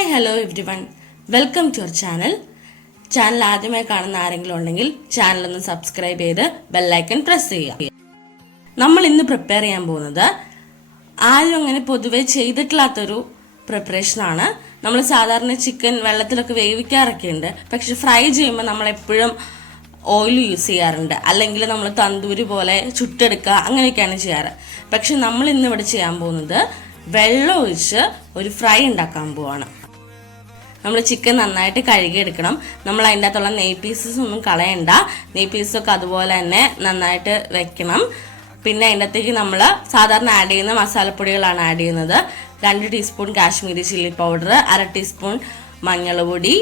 Hi hello everyone, welcome to our channel. Channel ആദ്യമായി കാണുന്ന ആരെങ്കിലും ഉണ്ടെങ്കിൽ ചാനൽ ഒന്ന് സബ്സ്ക്രൈബ് ചെയ്ത് ബെല്ലൈക്കൺ പ്രസ് ചെയ്യുക. നമ്മൾ ഇന്ന് പ്രിപ്പയർ ചെയ്യാൻ പോകുന്നത് ആരും അങ്ങനെ പൊതുവെ ചെയ്തിട്ടില്ലാത്തൊരു പ്രിപ്പറേഷനാണ്. നമ്മൾ സാധാരണ ചിക്കൻ വെള്ളത്തിലൊക്കെ വേവിക്കാറൊക്കെ ഉണ്ട്, പക്ഷെ ഫ്രൈ ചെയ്യുമ്പോൾ നമ്മൾ എപ്പോഴും ഓയിൽ യൂസ് ചെയ്യാറുണ്ട്, അല്ലെങ്കിൽ നമ്മൾ തന്തൂരി പോലെ ചുട്ടെടുക്കുക അങ്ങനെയൊക്കെയാണ് ചെയ്യാറ്. പക്ഷെ നമ്മൾ ഇന്ന് ഇവിടെ ചെയ്യാൻ പോകുന്നത് വെള്ളം ഒഴിച്ച് ഒരു ഫ്രൈ ഉണ്ടാക്കാൻ പോവാണ്. നമ്മൾ ചിക്കൻ നന്നായിട്ട് കഴുകിയെടുക്കണം. നമ്മൾ അതിൻ്റെ അകത്തുള്ള നെയ് പീസസ് ഒന്നും കളയണ്ട. നെയ് പീസൊക്കെ അതുപോലെ തന്നെ നന്നായിട്ട് വെക്കണം. പിന്നെ അതിൻ്റെ അകത്തേക്ക് നമ്മൾ സാധാരണ ആഡ് ചെയ്യുന്ന മസാലപ്പൊടികളാണ് ആഡ് ചെയ്യുന്നത്. 2 teaspoon Kashmiri chilli powder, 1/2 teaspoon മഞ്ഞൾ പൊടി,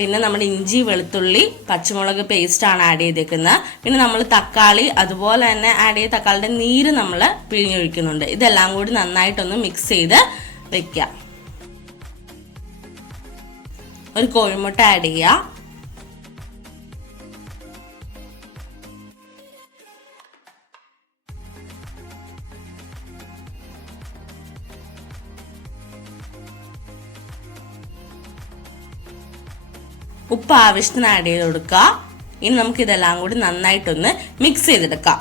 പിന്നെ നമ്മുടെ ഇഞ്ചി വെളുത്തുള്ളി പച്ചമുളക് പേസ്റ്റാണ് ആഡ് ചെയ്തേക്കുന്നത്. പിന്നെ നമ്മൾ തക്കാളി അതുപോലെ തന്നെ ആഡ് ചെയ്ത തക്കാളിയുടെ നീര് നമ്മൾ പിഴിഞ്ഞൊഴിക്കുന്നുണ്ട്. ഇതെല്ലാം കൂടി നന്നായിട്ടൊന്ന് മിക്സ് ചെയ്ത് വെക്കാം. ഒരു കോഴിമുട്ട ആഡ് ചെയ്യുക. ഉപ്പ് ആവശ്യത്തിന് ആഡ് ചെയ്ത് കൊടുക്കുക. ഇനി നമുക്ക് ഇതെല്ലാം കൂടി നന്നായിട്ടൊന്ന് മിക്സ് ചെയ്തെടുക്കാം.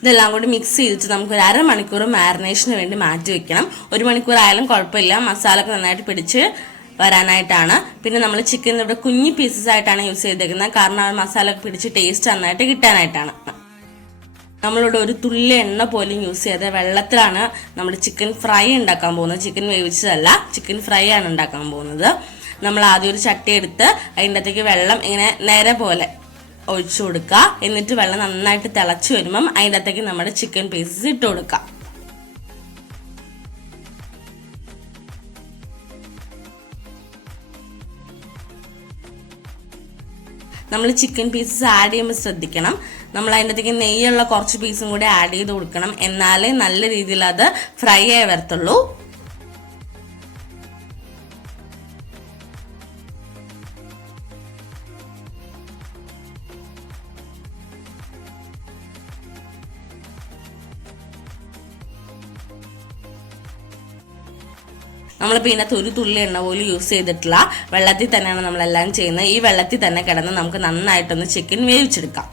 ഇതെല്ലാം കൂടി മിക്സ് ചെയ്തിട്ട് നമുക്ക് ഒരു 1/2 മണിക്കൂർ മാരിനേഷന് വേണ്ടി മാറ്റി വെക്കണം. 1 മണിക്കൂർ ആയാലും കുഴപ്പമില്ല, മസാല ഒക്കെ നന്നായിട്ട് പിടിച്ച് വരാനായിട്ടാണ്. പിന്നെ നമ്മൾ ചിക്കൻ ഇവിടെ കുഞ്ഞു പീസസ് ആയിട്ടാണ് യൂസ് ചെയ്തേക്കുന്നത്, കാരണം ആ മസാല ഒക്കെ പിടിച്ച് ടേസ്റ്റ് നന്നായിട്ട് കിട്ടാനായിട്ടാണ്. നമ്മളിവിടെ ഒരു തുള്ളി എണ്ണ പോലും യൂസ് ചെയ്ത് വെള്ളത്തിലാണ് നമ്മൾ ചിക്കൻ ഫ്രൈ ഉണ്ടാക്കാൻ പോകുന്നത്. ചിക്കൻ വേവിച്ചതല്ല, ചിക്കൻ ഫ്രൈ ആണ് ഉണ്ടാക്കാൻ പോകുന്നത്. നമ്മൾ ആദ്യം ഒരു ചട്ടി എടുത്ത് അതിൻ്റെ അകത്തേക്ക് വെള്ളം ഇങ്ങനെ നേരെ പോലെ ഒഴിച്ചു കൊടുക്കുക. എന്നിട്ട് വെള്ളം നന്നായിട്ട് തിളച്ച് വരുമ്പം അതിൻ്റെ അകത്തേക്ക് നമ്മുടെ ചിക്കൻ പീസസ് ഇട്ട് കൊടുക്കുക. നമ്മൾ ചിക്കൻ പീസസ് ആഡ് ചെയ്യുമ്പോൾ ശ്രദ്ധിക്കണം, നമ്മൾ അതിൻ്റെ അകത്തേക്ക് നെയ്യുള്ള കുറച്ച് പീസും കൂടി ആഡ് ചെയ്ത് കൊടുക്കണം. എന്നാലേ നല്ല രീതിയിൽ അത് ഫ്രൈ ആയി വരത്തുള്ളൂ. നമ്മളിപ്പോൾ ഇതിനകത്ത് ഒരു തുള്ളി എണ്ണ പോലും യൂസ് ചെയ്തിട്ടില്ല. വെള്ളത്തിൽ തന്നെയാണ് നമ്മളെല്ലാം ചെയ്യുന്നത്. ഈ വെള്ളത്തിൽ തന്നെ കിടന്ന് നമുക്ക് നന്നായിട്ടൊന്ന് ചിക്കൻ വേവിച്ചെടുക്കാം.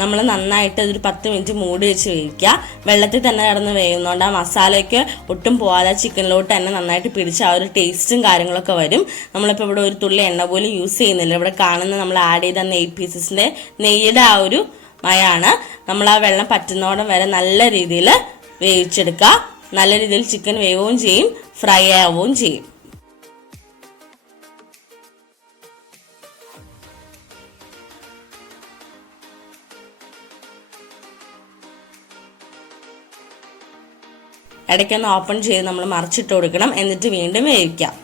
നമ്മൾ നന്നായിട്ട് ഒരു 10 മിനിറ്റ് മൂടി വെച്ച് വേവിക്കുക. വെള്ളത്തിൽ തന്നെ കിടന്ന് വേവുന്നതുകൊണ്ട് ആ മസാലയ്ക്ക് ഒട്ടും പോവാതെ ചിക്കനിലോട്ട് തന്നെ നന്നായിട്ട് പിടിച്ച് ആ ഒരു ടേസ്റ്റും കാര്യങ്ങളൊക്കെ വരും. നമ്മളിപ്പോൾ ഇവിടെ ഒരു തുള്ളി എണ്ണ പോലും യൂസ് ചെയ്യുന്നില്ല. ഇവിടെ കാണുന്ന നമ്മൾ ആഡ് ചെയ്ത നെയ് പീസസിൻ്റെ നെയ്യുടെ ആ ഒരു മയാണ്. നമ്മൾ ആ വെള്ളം പറ്റുന്നോടം വരെ നല്ല രീതിയിൽ വേവിച്ചെടുക്കുക. നല്ല രീതിയിൽ ചിക്കൻ വേവുകയും ചെയ്യും, ഫ്രൈ ആവുകയും ചെയ്യും. ഇടയ്ക്കൊന്ന് ഓപ്പൺ ചെയ്ത് നമ്മൾ മറിച്ചിട്ട് കൊടുക്കണം. എന്നിട്ട് വീണ്ടും വേവിക്കാം.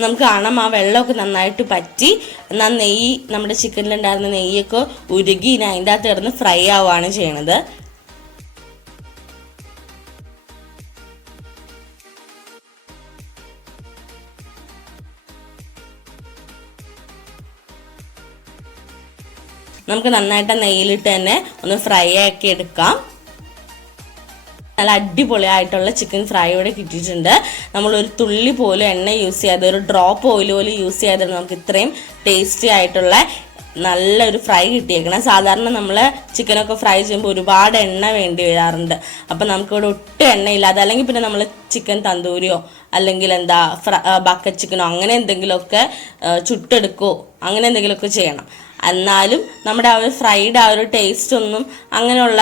നമുക്ക് കാണാം ആ വെള്ളമൊക്കെ നന്നായിട്ട് പറ്റി, എന്നാൽ നെയ്യ് നമ്മുടെ ചിക്കനിലുണ്ടായിരുന്ന നെയ്യൊക്കെ ഉരുകി അതിൻ്റെ അകത്ത് കിടന്ന് ഫ്രൈ ആവുകയാണ് ചെയ്യണത്. നമുക്ക് നന്നായിട്ട് നെയ്യിലിട്ട് തന്നെ ഒന്ന് ഫ്രൈ ആക്കി എടുക്കാം. നല്ല അടിപൊളിയായിട്ടുള്ള ചിക്കൻ ഫ്രൈ ഇവിടെ കിട്ടിയിട്ടുണ്ട്. നമ്മൾ ഒരു തുള്ളി പോലും എണ്ണ യൂസ് ചെയ്യാതെ, ഒരു ഡ്രോപ്പ് ഓയിൽ പോലും യൂസ് ചെയ്യാതെ നമുക്ക് ഇത്രയും ടേസ്റ്റി ആയിട്ടുള്ള നല്ലൊരു ഫ്രൈ കിട്ടിയേക്കണം. സാധാരണ നമ്മൾ ചിക്കനൊക്കെ ഫ്രൈ ചെയ്യുമ്പോൾ ഒരുപാട് എണ്ണ വേണ്ടി വരാറുണ്ട്. അപ്പം നമുക്കിവിടെ ഒട്ടും എണ്ണയില്ലാതെ, അല്ലെങ്കിൽ പിന്നെ നമ്മൾ ചിക്കൻ തന്തൂരിയോ അല്ലെങ്കിൽ ബക്കറ്റ് ചിക്കനോ അങ്ങനെ എന്തെങ്കിലുമൊക്കെ ചുട്ടെടുക്കുകയോ അങ്ങനെ എന്തെങ്കിലുമൊക്കെ ചെയ്യണം. എന്നാലും നമ്മുടെ ആ ഒരു ഫ്രൈഡ് ആ ഒരു ടേസ്റ്റ് ഒന്നും അങ്ങനെയുള്ള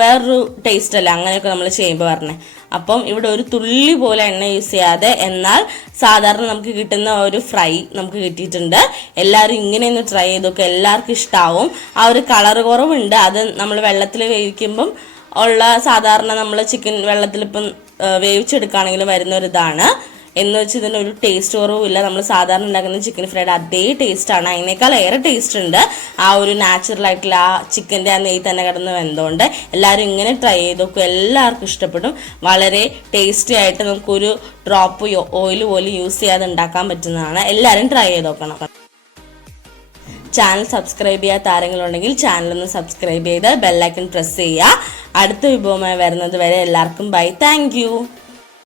വേറൊരു ടേസ്റ്റ് അല്ല അങ്ങനെയൊക്കെ നമ്മൾ ചെയ്യുമ്പോൾ പറഞ്ഞേ. അപ്പം ഇവിടെ ഒരു തുള്ളി പോലെ എണ്ണ യൂസ് ചെയ്യാതെ എന്നാൽ സാധാരണ നമുക്ക് കിട്ടുന്ന ഒരു ഫ്രൈ നമുക്ക് കിട്ടിയിട്ടുണ്ട്. എല്ലാവരും ഇങ്ങനെ ഒന്ന് ട്രൈ ചെയ്തൊക്കെ എല്ലാവർക്കും ഇഷ്ടമാവും. ആ ഒരു കളർ കുറവുണ്ട്, അത് നമ്മൾ വെള്ളത്തിൽ വേവിക്കുമ്പം ഉള്ള സാധാരണ നമ്മൾ ചിക്കൻ വെള്ളത്തിൽ ഇപ്പം വേവിച്ചെടുക്കുകയാണെങ്കിലും വരുന്ന ഒരു ഇതാണ്. എന്ന് വെച്ച് ഇതിനൊരു ടേസ്റ്റ് കുറവും ഇല്ല. നമ്മൾ സാധാരണ ഉണ്ടാക്കുന്ന ചിക്കൻ ഫ്രൈഡ് അതേ ടേസ്റ്റാണ്, അതിനേക്കാൾ ഏറെ ടേസ്റ്റ് ഉണ്ട്. ആ ഒരു നാച്ചുറൽ ആയിട്ടുള്ള ആ ചിക്കൻ്റെ ആ നെയ്യ് തന്നെ കിടന്ന് വെന്തോണ്ട് എല്ലാവരും ഇങ്ങനെ ട്രൈ ചെയ്ത് നോക്കും, എല്ലാവർക്കും ഇഷ്ടപ്പെടും. വളരെ ടേസ്റ്റി ആയിട്ട് നമുക്കൊരു ഡ്രോപ്പ് ഓയിൽ പോലും യൂസ് ചെയ്യാതെ ഉണ്ടാക്കാൻ പറ്റുന്നതാണ്. എല്ലാവരും ട്രൈ ചെയ്ത് നോക്കണം. ചാനൽ സബ്സ്ക്രൈബ് ചെയ്യാത്ത ആരെങ്കിലും ചാനലൊന്ന് സബ്സ്ക്രൈബ് ചെയ്ത് ബെല്ലൈക്കൺ പ്രസ് ചെയ്യുക. അടുത്ത വിഭവമായി വരുന്നത് വരെ എല്ലാവർക്കും ബൈ. Thank you.